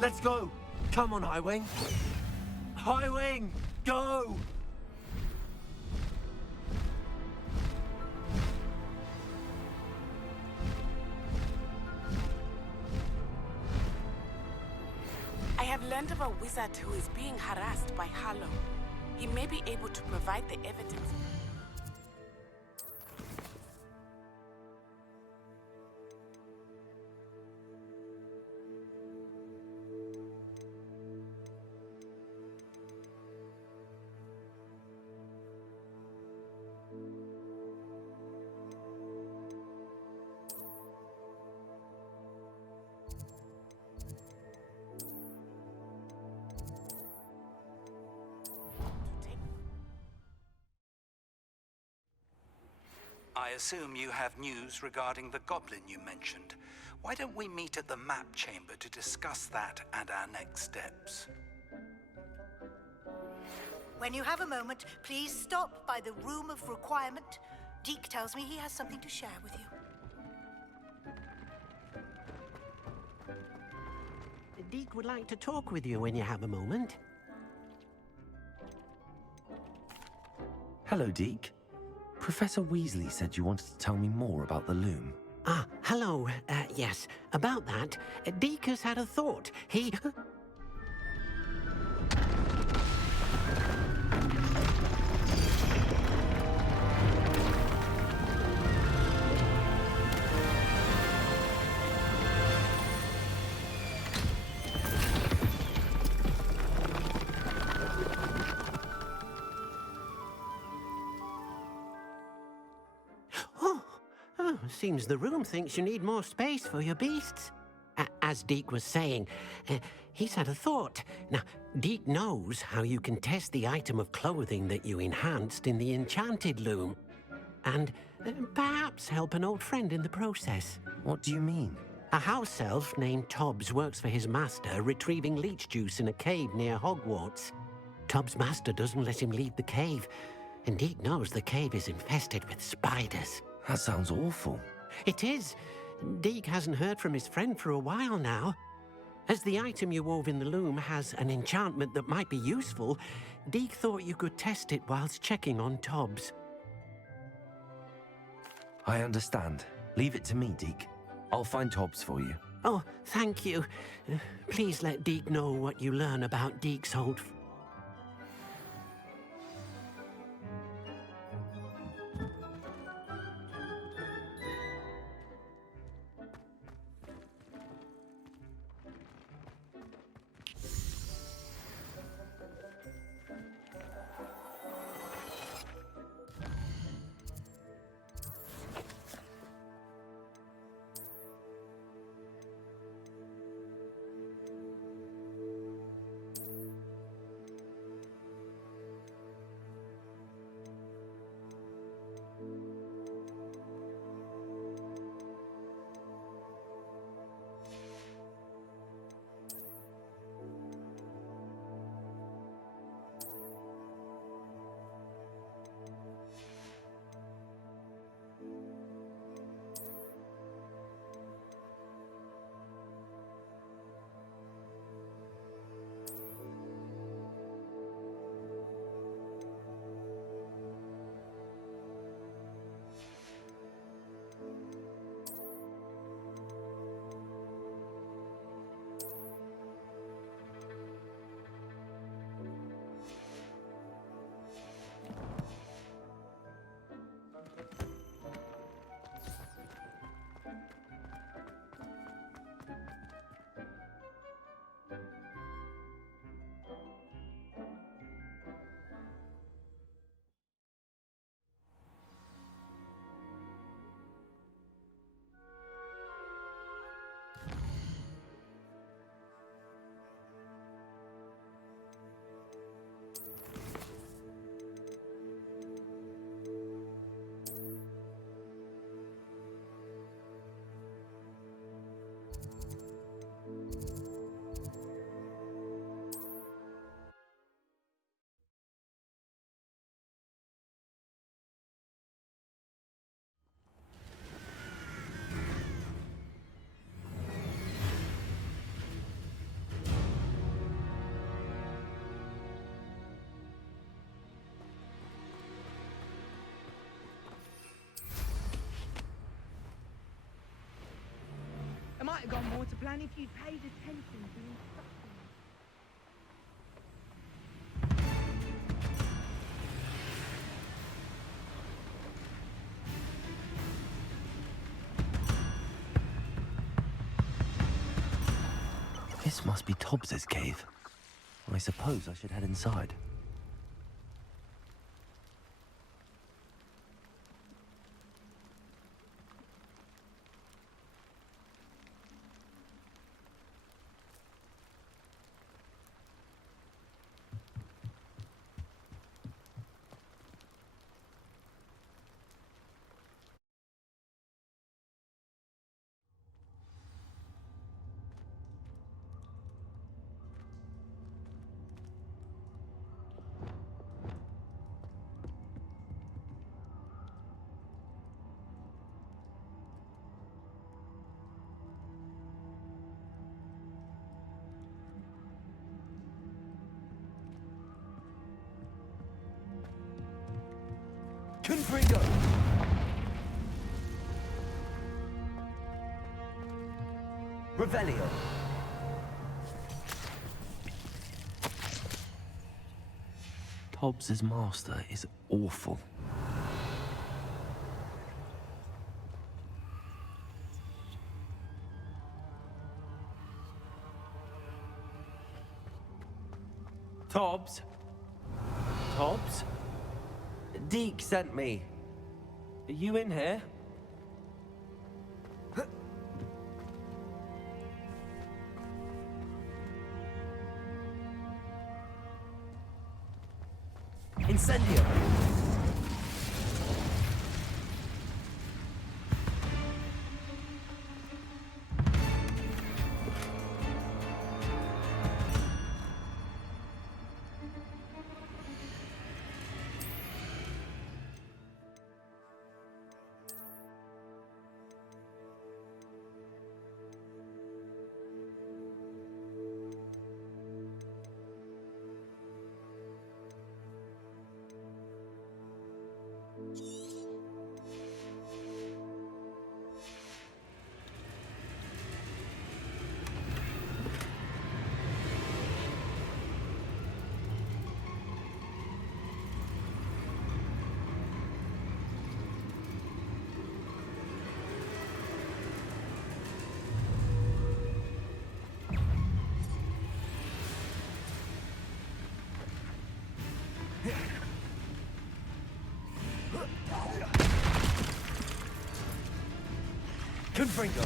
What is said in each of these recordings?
Let's go. Come on, Highwing. Highwing, go! I have learned of a wizard who is being harassed by Harlow. He may be able to provide the evidence. I assume you have news regarding the goblin you mentioned. Why don't we meet at the map chamber to discuss that and our next steps? When you have a moment, please stop by the room of requirement. Deke tells me he has something to share with you. Deke would like to talk with you when you have a moment. Hello, Deke. Professor Weasley said you wanted to tell me more about the loom. Ah, hello. Yes, about that. Deke has had a thought. He... Seems the room thinks you need more space for your beasts. As Deke was saying, he's had a thought. Now, Deke knows how you can test the item of clothing that you enhanced in the enchanted loom. And perhaps help an old friend in the process. What do you mean? A house elf named Tobbs works for his master, retrieving leech juice in a cave near Hogwarts. Tobbs' master doesn't let him leave the cave, and Deke knows the cave is infested with spiders. That sounds awful. It is. Deke hasn't heard from his friend for a while now. As the item you wove in the loom has an enchantment that might be useful, Deke thought you could test it whilst checking on Tobbs. I understand. Leave it to me, Deke. I'll find Tobbs for you. Oh, thank you. Please let Deke know what you learn about Deke's old... might have gone more to plan if you'd paid attention to instructions. This must be Tobbs's cave. I suppose I should head inside. Confringo! Revelio! Tobbs's master is awful. Tobbs? Tobbs? Deke sent me. Are you in here? Incendio! Confringo!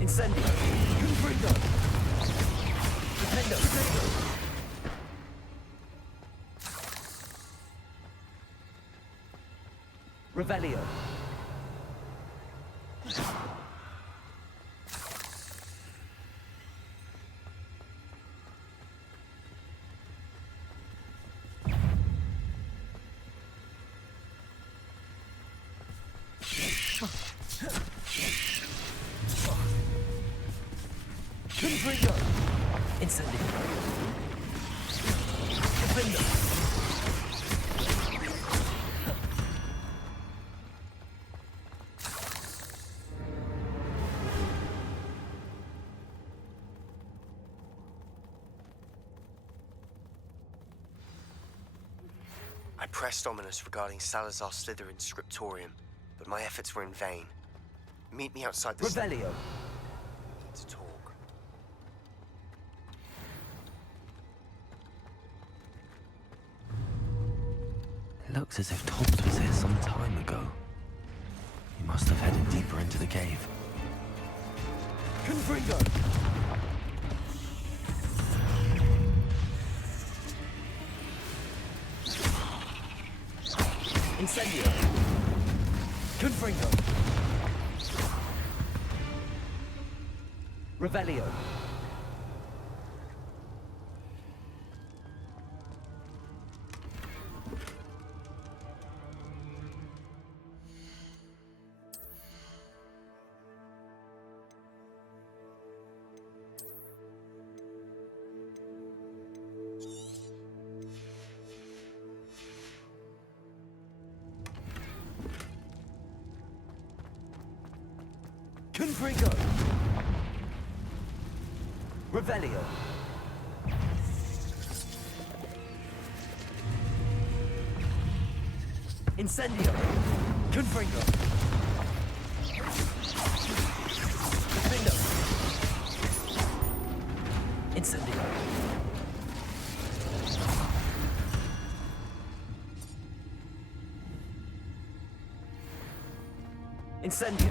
Incendio! Confringo! Defendo! Revelio! Confringo! Incendio! Defendo! I pressed Ominous regarding Salazar Slytherin's scriptorium, but my efforts were in vain. Meet me outside the... Revelio! to talk. It looks as if Tobbs was here some time ago. He must have headed deeper into the cave. Confringo! Incendio! Confringo! Revelio! Confringo! Revelio! Incendio! Confringo! Defendo! Incendio! Incendio!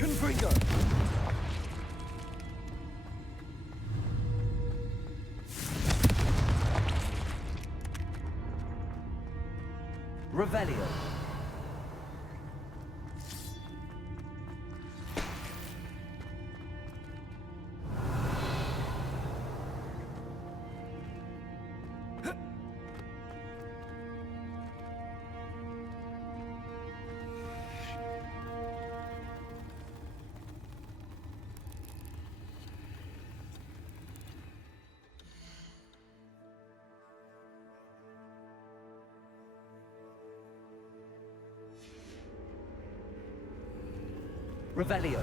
Confringo! Revelio! Revelio!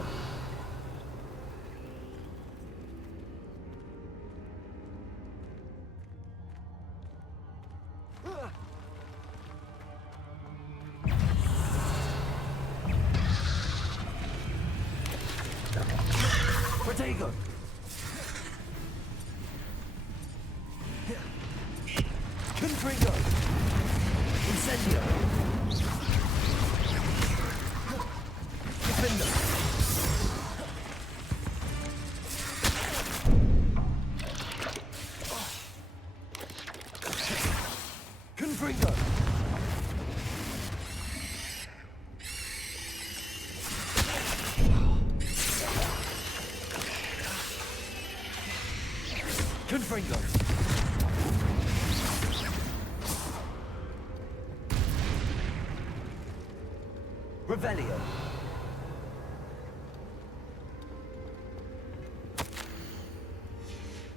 Protego! Confringo! Incendio! Defendo! Confringo! Confringo! Revelio!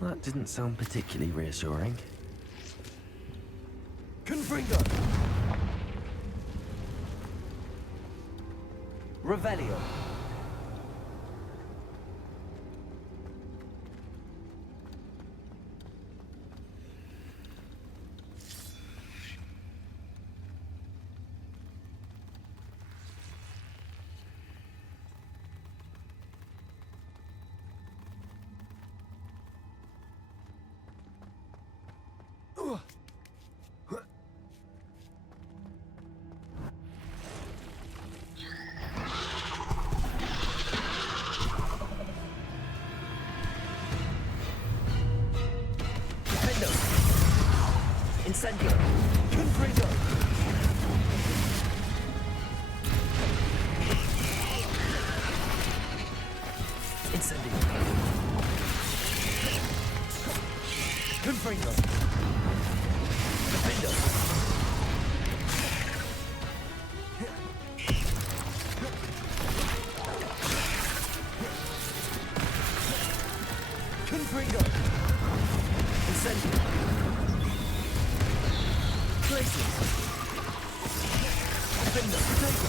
That didn't sound particularly reassuring. Confringo! Revelio! Incendio! Confringo! Incendio! Confringo! Defendo! Confringo! Incendio! Places! Defendo! Protego!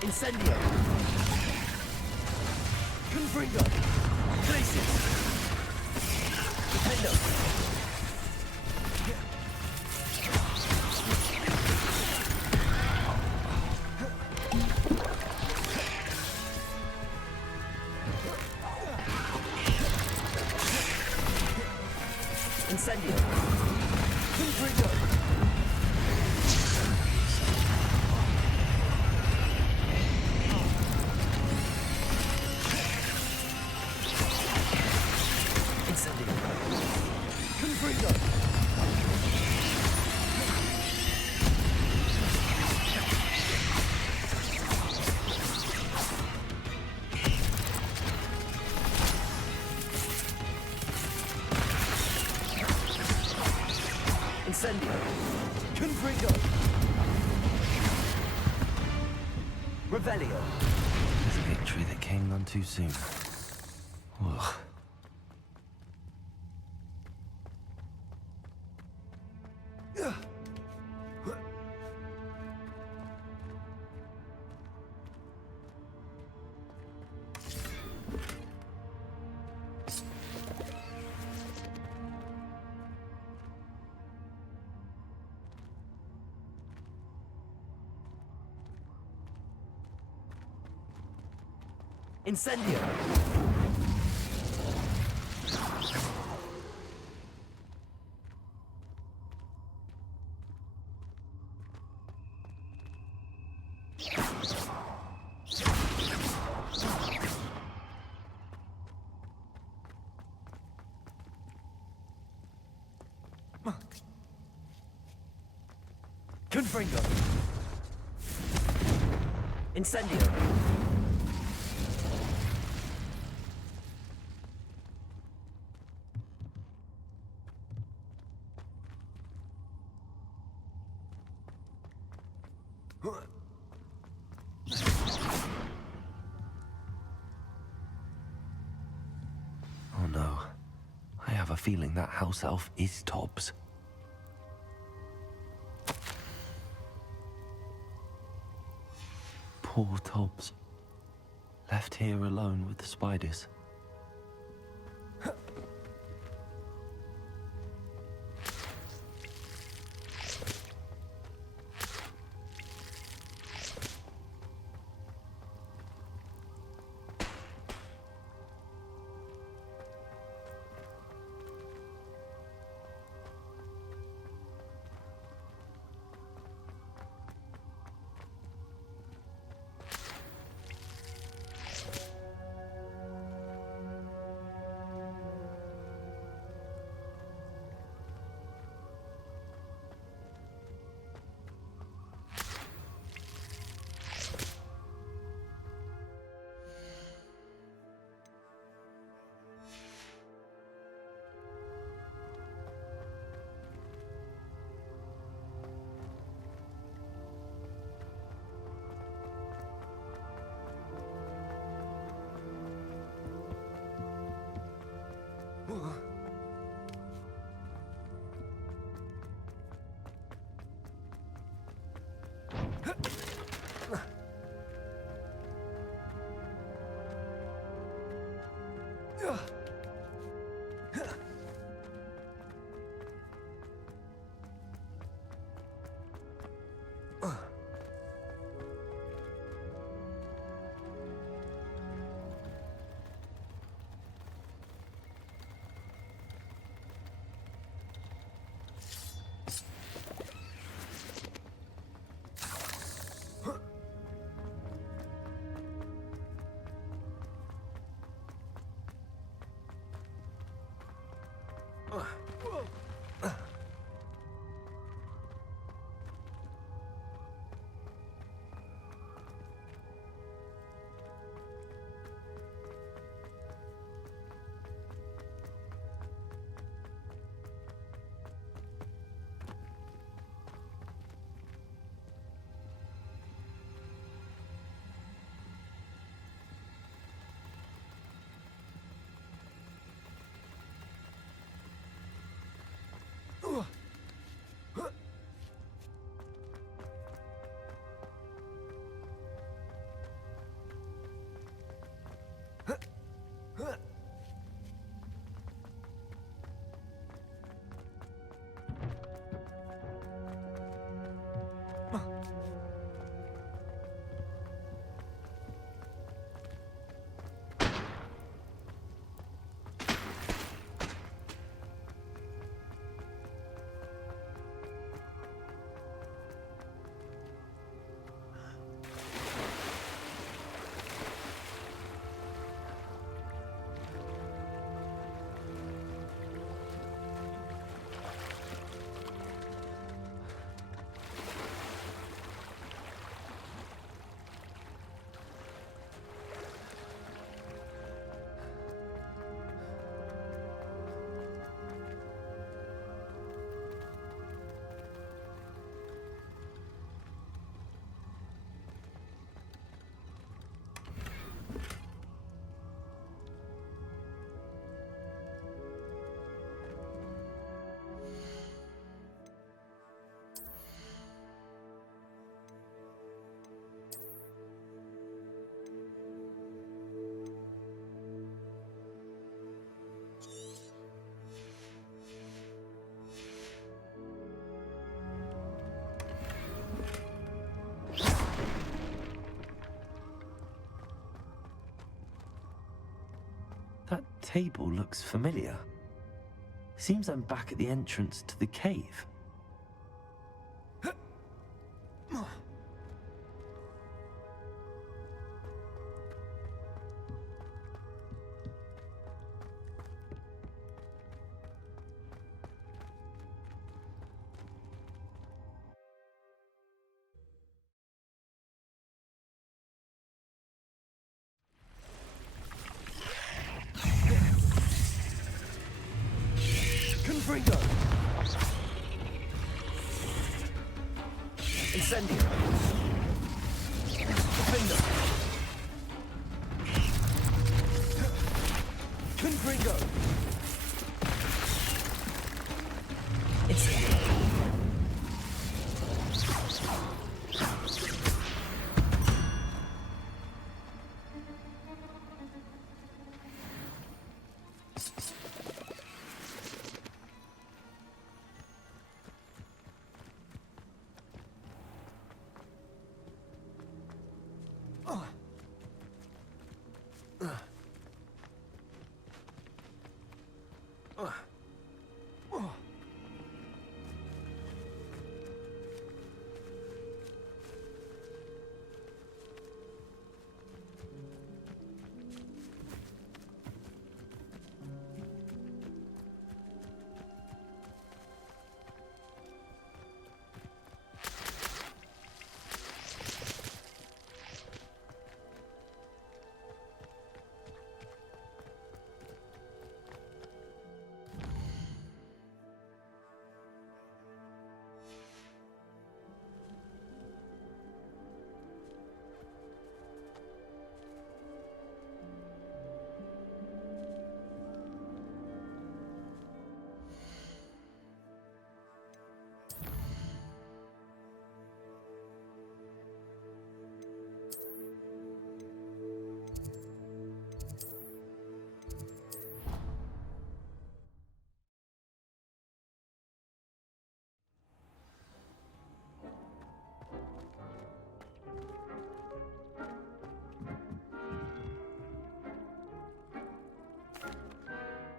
Incendio! Confringo! Places! Defendo! Incendio. Confringo. Incendio. Confringo. Incendio. Confringo. Revelio. There's a victory that came none too soon. Ugh. Incendio. Confringo. Incendio. Oh no. I have a feeling that house elf is Tobbs. Poor Tobbs. Left here alone with the spiders. table looks familiar. Seems I'm back at the entrance to the cave. Confringo! Incendio! Defender! Confringo! Incendio!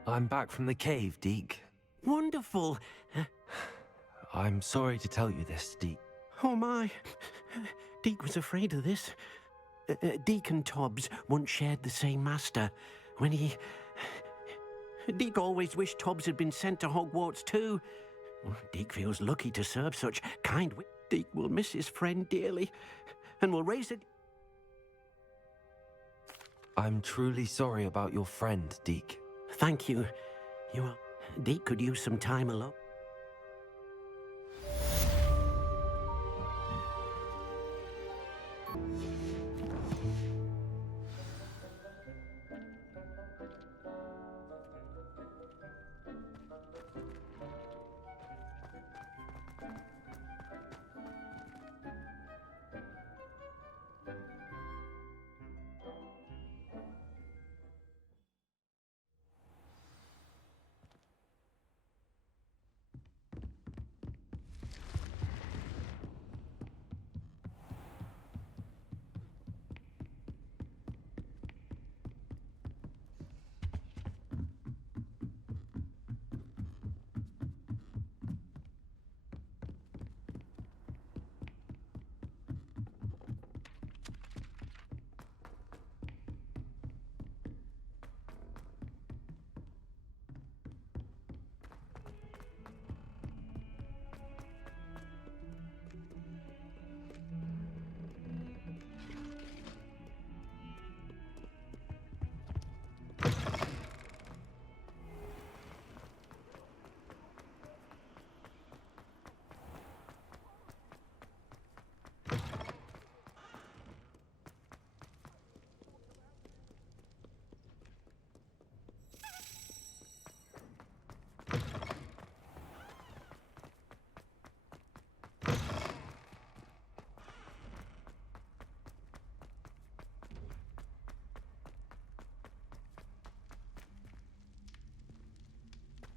I'm back from the cave, Deke. Wonderful. I'm sorry to tell you this, Deke. Oh my. Deke was afraid of this. Deke and Tobbs once shared the same master. When he... Deke always wished Tobbs had been sent to Hogwarts too. Deke feels lucky to serve such kind... Deke will miss his friend dearly, and will raise it... I'm truly sorry about your friend, Deke. Thank you. Deke could use some time alone.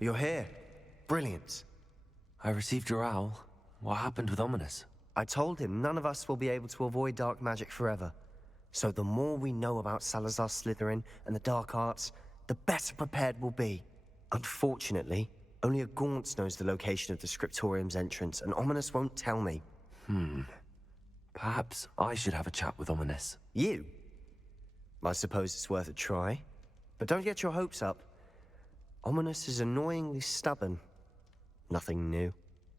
You're here. Brilliant. I received your owl. What happened with Ominous? I told him none of us will be able to avoid dark magic forever. So the more we know about Salazar Slytherin and the dark arts, the better prepared we'll be. Unfortunately, only a Gaunt knows the location of the Scriptorium's entrance, and Ominous won't tell me. Perhaps I should have a chat with Ominous. You? I suppose it's worth a try. But don't get your hopes up. Ominous is annoyingly stubborn. Nothing new.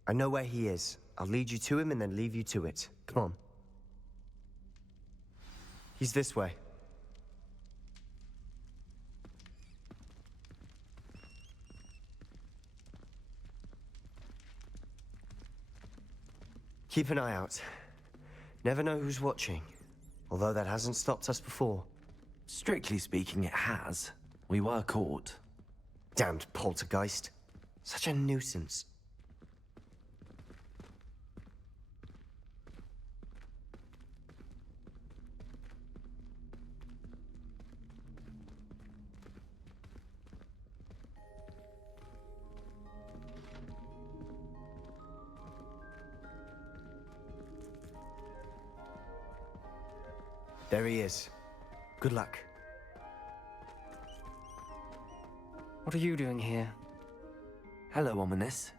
I know where he is. I'll lead you to him and then leave you to it. Come on. He's this way. Keep an eye out. Never know who's watching. Although that hasn't stopped us before. Strictly speaking, it has. We were caught. Damned poltergeist. Such a nuisance. There he is. Good luck. What are you doing here? Hello, Ominous.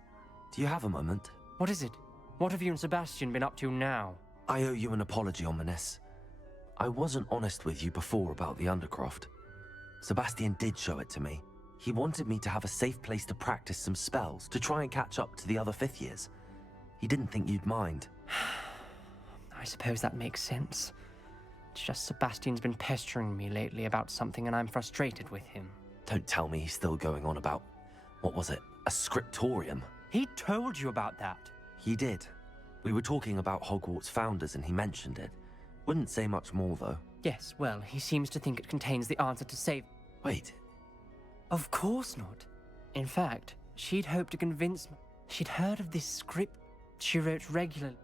Do you have a moment? What is it? What have you and Sebastian been up to now? I owe you an apology, Ominous. I wasn't honest with you before about the Undercroft. Sebastian did show it to me. He wanted me to have a safe place to practice some spells, to try and catch up to the other fifth years. He didn't think you'd mind. I suppose that makes sense. It's just Sebastian's been pestering me lately about something and I'm frustrated with him. Don't tell me he's still going on about, what was it, a scriptorium? He told you about that. He did. We were talking about Hogwarts founders and he mentioned it. Wouldn't say much more though. Yes, well, he seems to think it contains the answer to save... Wait. Of course not. In fact, she'd hoped to convince me. She'd heard of this script she wrote regularly.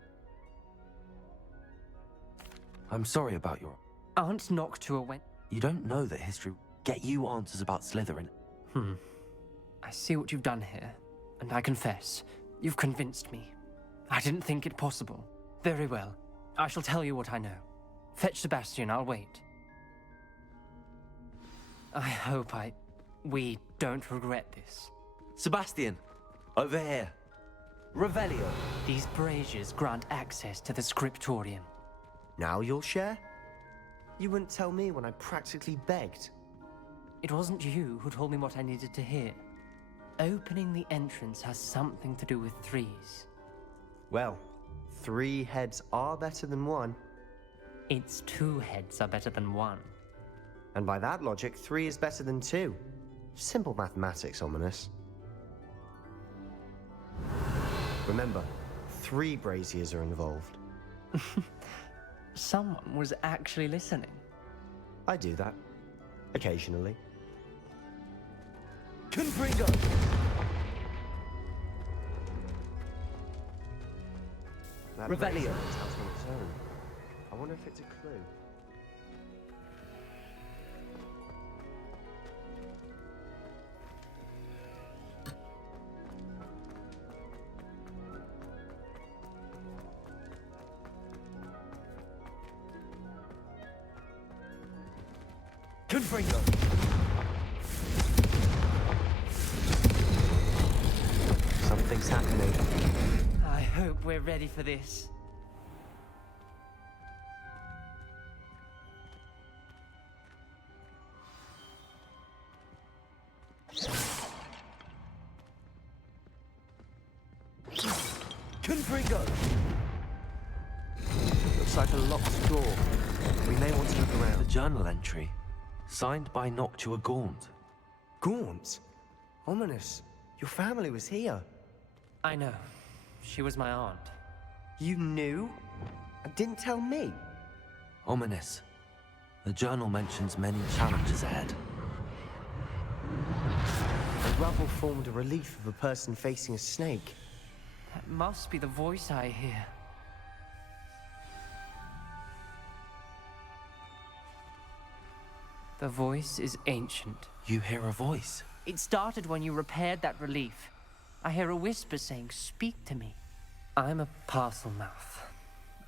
I'm sorry about your... Aunt Noctua went... You don't know that history will get you answers about Slytherin. I see what you've done here, and I confess, you've convinced me. I didn't think it possible. Very well. I shall tell you what I know. Fetch Sebastian, I'll wait. I hope we don't regret this. Sebastian! Over here! Revelio. These braziers grant access to the scriptorium. Now you'll share? You wouldn't tell me when I practically begged. It wasn't you who told me what I needed to hear. Opening the entrance has something to do with threes. Well, 3 heads are better than 1. Its 2 heads are better than 1. And by that logic, 3 is better than 2. Simple mathematics, Ominous. Remember, 3 braziers are involved. Someone was actually listening. I do that. Occasionally. Confringo. That Revelio. brazier tells me its own. I wonder if it's a clue. Confringo. Something's happening. I hope we're ready for this. Confringo. Looks like a locked door. We may want to look The around. journal entry, signed by Noctua Gaunt. Gaunt? Ominous. Your family was here. I know. She was my aunt. You knew? And didn't tell me? Ominous. The journal mentions many challenges ahead. The rubble formed a relief of a person facing a snake. That must be the voice I hear. The voice is ancient. You hear a voice. It started when you repaired that relief. I hear a whisper saying, "Speak to me." I'm a parcel mouth.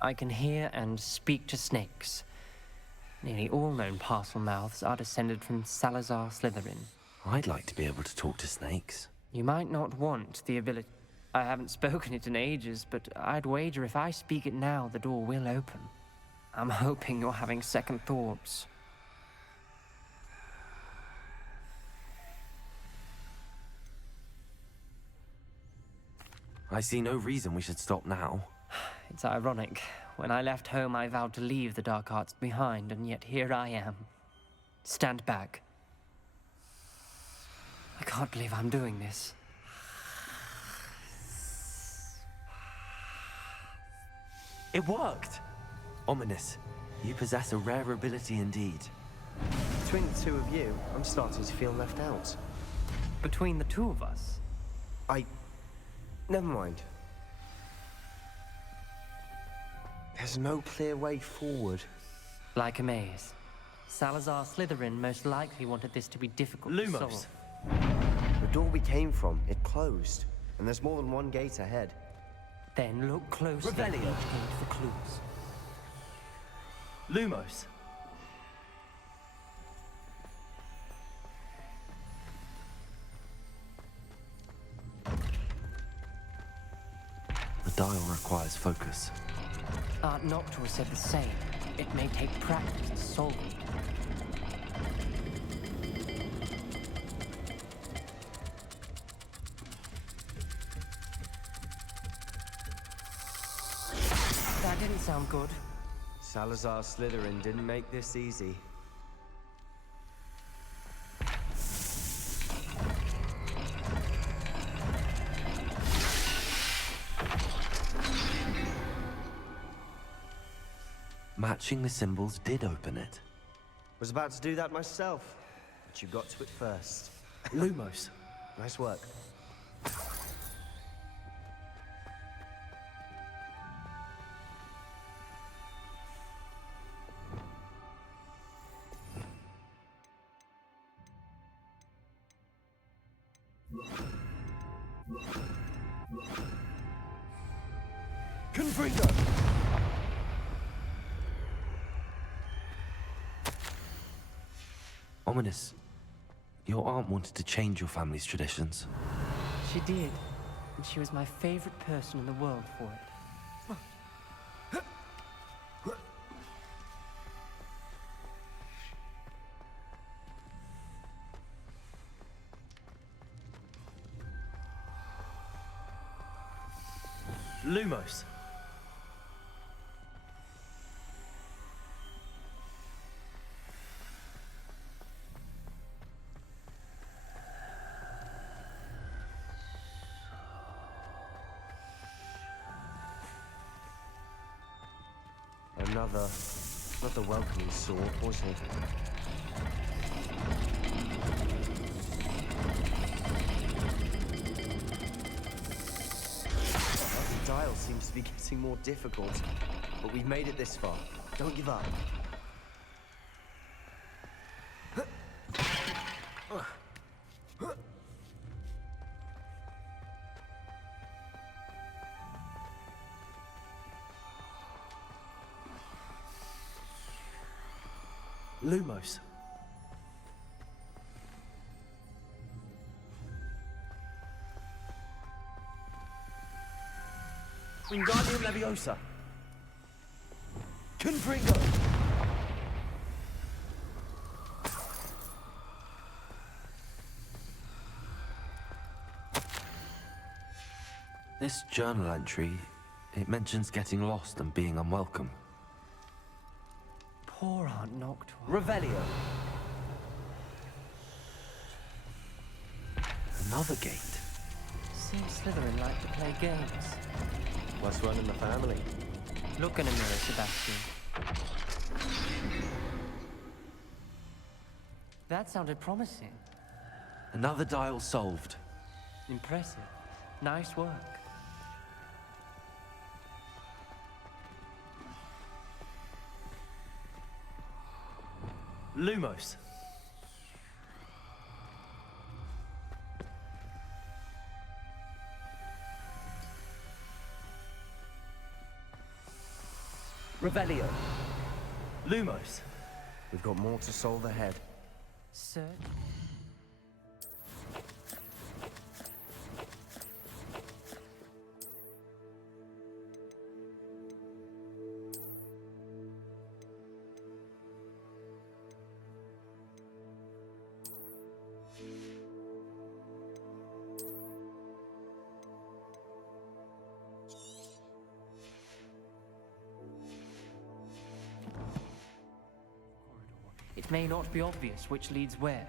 I can hear and speak to snakes. Nearly all known parcel mouths are descended from Salazar Slytherin. I'd like to be able to talk to snakes. You might not want the ability. I haven't spoken it in ages, but I'd wager if I speak it now, the door will open. I'm hoping you're having second thoughts. I see no reason we should stop now. It's ironic. When I left home, I vowed to leave the dark arts behind, and yet here I am. Stand back. I can't believe I'm doing this. It worked! Ominous, you possess a rare ability indeed. Between the two of you, I'm starting to feel left out. Between the two of us? Never mind. There's no clear way forward. Like a maze. Salazar Slytherin most likely wanted this to be difficult to solve. The door we came from, it closed. And there's more than one gate ahead. Then look closely at each gate for clues. Lumos. The dial requires focus. Aunt Noctua said the same. It may take practice to solve it. That didn't sound good. Salazar Slytherin didn't make this easy. Matching the symbols did open it. Was about to do that myself, but you got to it first. Lumos. Nice work. Confringo. Ominous, your aunt wanted to change your family's traditions. She did. And she was my favorite person in the world for it. Lumos. Another welcoming sword, wasn't it? The dial seems to be getting more difficult, but we've made it this far. Don't give up. Lumos. Wingardium Leviosa. Confringo. This journal entry, it mentions getting lost and being unwelcome. Poor Aunt Noctua. Revelio. Another gate. Seems Slytherin like to play games. What's running the family? Look in a mirror, Sebastian. That sounded promising. Another dial solved. Impressive. Nice work. Lumos. Revelio. Lumos. We've got more to solve ahead. Search. It may not be obvious which leads where.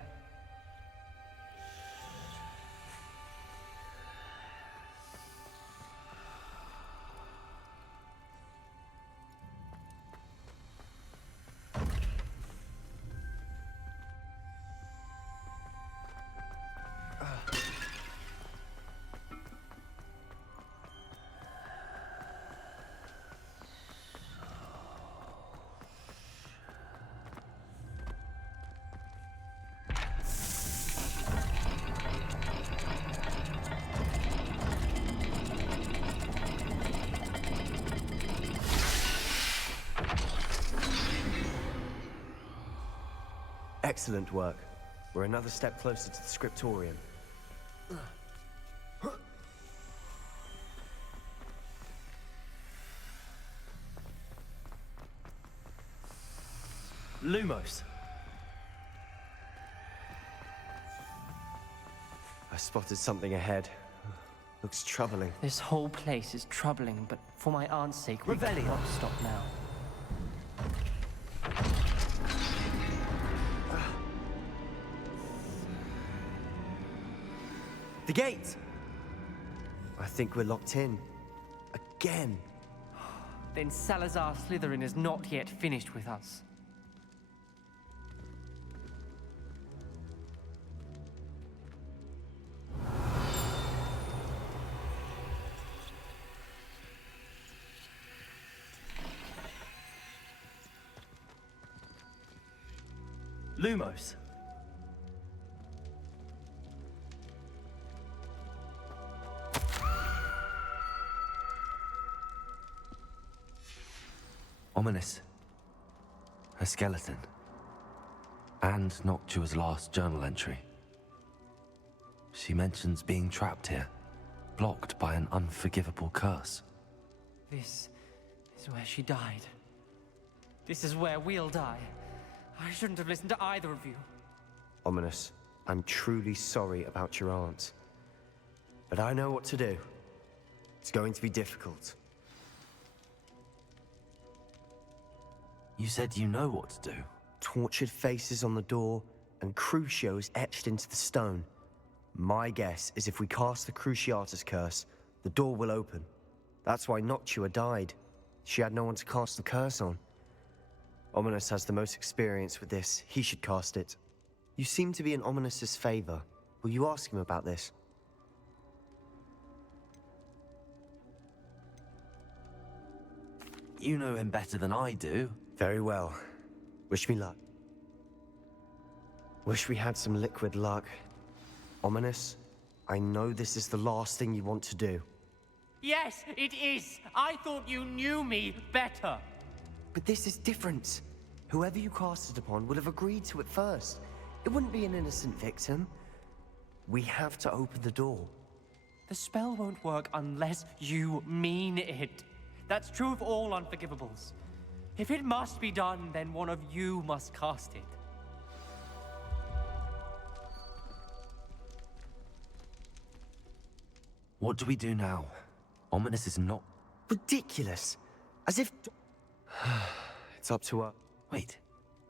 Excellent work. We're another step closer to the scriptorium. Lumos. I spotted something ahead. Looks troubling. This whole place is troubling, but for my aunt's sake, we cannot stop now. The gate! I think we're locked in. Again. Then Salazar Slytherin is not yet finished with us. Lumos. Ominous. A skeleton. And Noctua's last journal entry. She mentions being trapped here, blocked by an unforgivable curse. This is where she died. This is where we'll die. I shouldn't have listened to either of you. Ominous, I'm truly sorry about your aunt. But I know what to do. It's going to be difficult. You said you know what to do. Tortured faces on the door and Crucios etched into the stone. My guess is if we cast the Cruciatus curse, the door will open. That's why Noctua died. She had no one to cast the curse on. Ominous has the most experience with this. He should cast it. You seem to be in Ominous's favor. Will you ask him about this? You know him better than I do. Very well. Wish me luck. Wish we had some liquid luck. Ominous, I know this is the last thing you want to do. Yes, it is. I thought you knew me better. But this is different. Whoever you cast it upon would have agreed to it first. It wouldn't be an innocent victim. We have to open the door. The spell won't work unless you mean it. That's true of all unforgivables. If it must be done, then one of you must cast it. What do we do now? Ominous is not... Ridiculous. As if... It's up to us. Wait,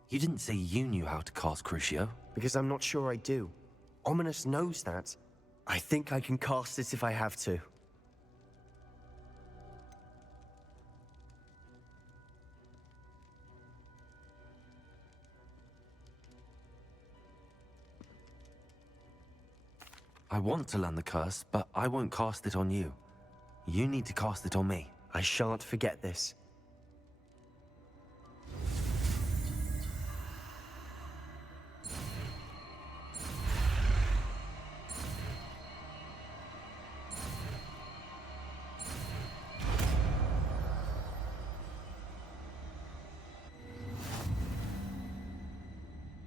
you didn't say you knew how to cast Crucio? Because I'm not sure I do. Ominous knows that. I think I can cast it if I have to. I want to learn the curse, but I won't cast it on you. You need to cast it on me. I shan't forget this.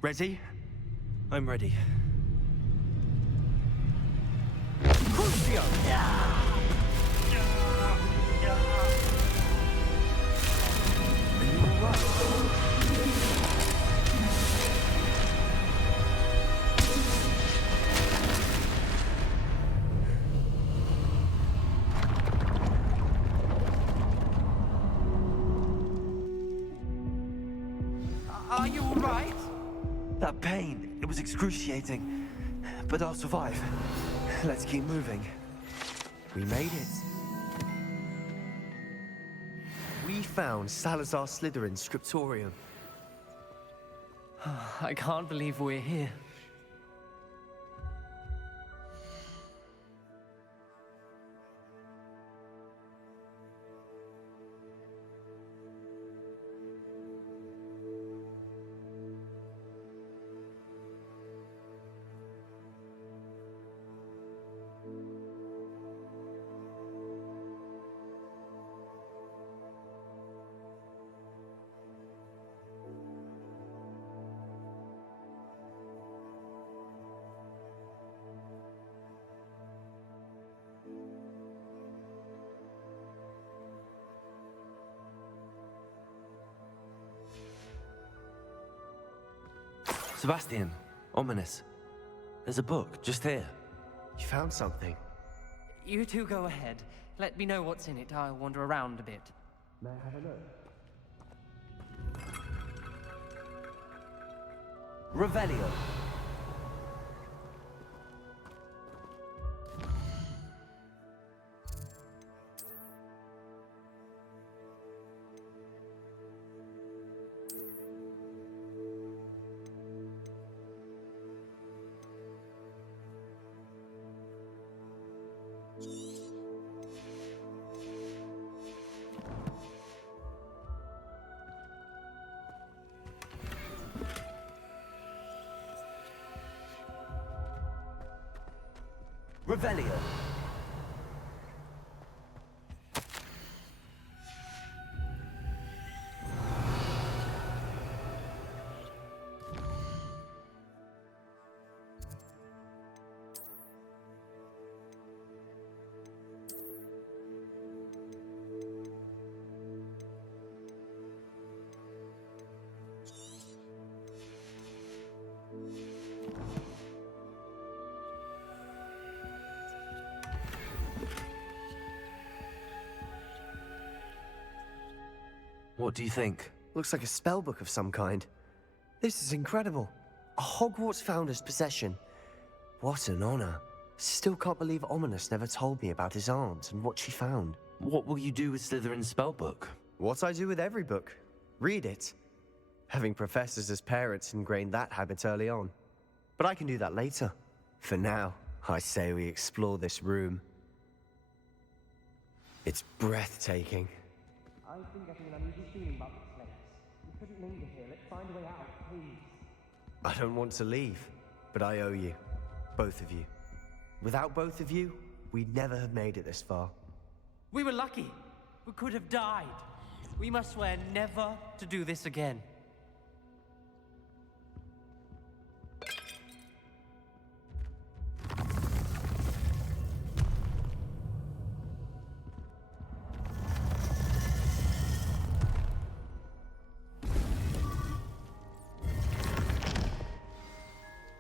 Ready? I'm ready. Are you all right? That pain, it was excruciating. But I'll survive. Let's keep moving. We made it. We found Salazar Slytherin's scriptorium. I can't believe we're here. Sebastian, ominous. There's a book just here. You found something. You two go ahead. Let me know what's in it. I'll wander around a bit. May I have a look? Revelio. Revelio. What do you think? Looks like a spellbook of some kind. This is incredible. A Hogwarts founder's possession. What an honor. Still can't believe Ominous never told me about his aunt and what she found. What will you do with Slytherin's spellbook? What I do with every book. Read it. Having professors as parents ingrained that habit early on. But I can do that later. For now, I say we explore this room. It's breathtaking. I've been getting an uneasy feeling about this place. We couldn't linger here. Let's find a way out, please. I don't want to leave, but I owe you. Both of you. Without both of you, we'd never have made it this far. We were lucky. We could have died. We must swear never to do this again.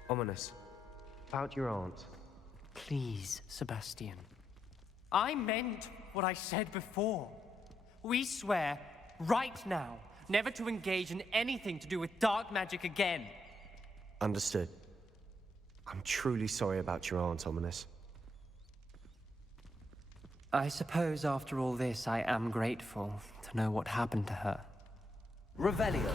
Ominous. About your aunt. Please, Sebastian. I meant what I said before. We swear, right now, never to engage in anything to do with dark magic again. Understood. I'm truly sorry about your aunt, Ominous. I suppose after all this, I am grateful to know what happened to her. Revelio.